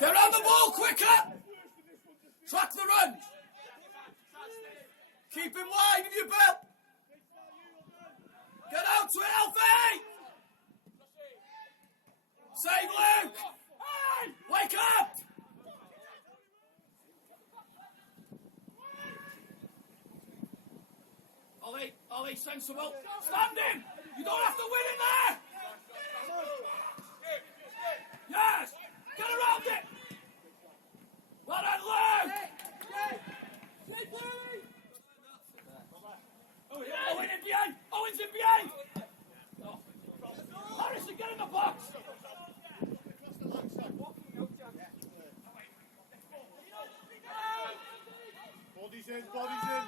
Get around the ball quicker! Track the run! Keep him wide of your belt! Get out to it, Alfie! Save Luke! Wake up! Ollie, sensible. Stand in! You don't have to win in there! Yes! Get around it! Well done, Luke! Owen in behind! Owen's in behind! Harrison, get in the box! Bodies in, bodies in.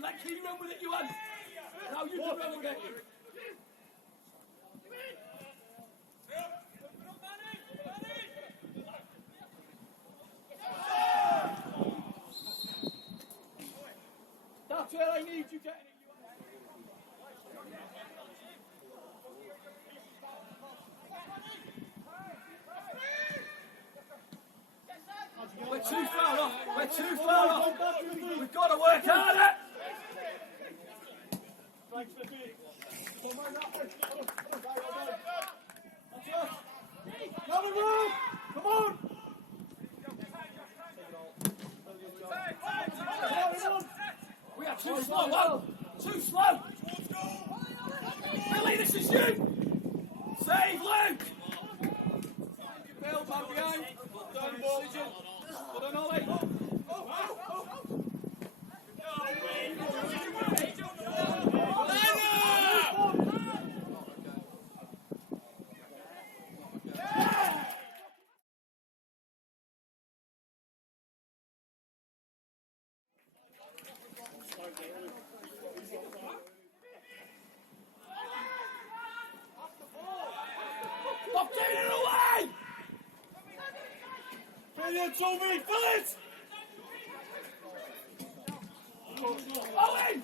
Let Keane run with it, you want. Now you can run again. That's where I need you getting it. We're too far off. We're too far off. We've got to work harder. Thanks, Nicky. Come on. Come on! We are too slow, Will. Too slow. Billy, this is you. Save Luke. Bill, man behind. Done, decision. Put on Ollie. Stop taking it away! Brilliant, Toby! Fill it! Owen!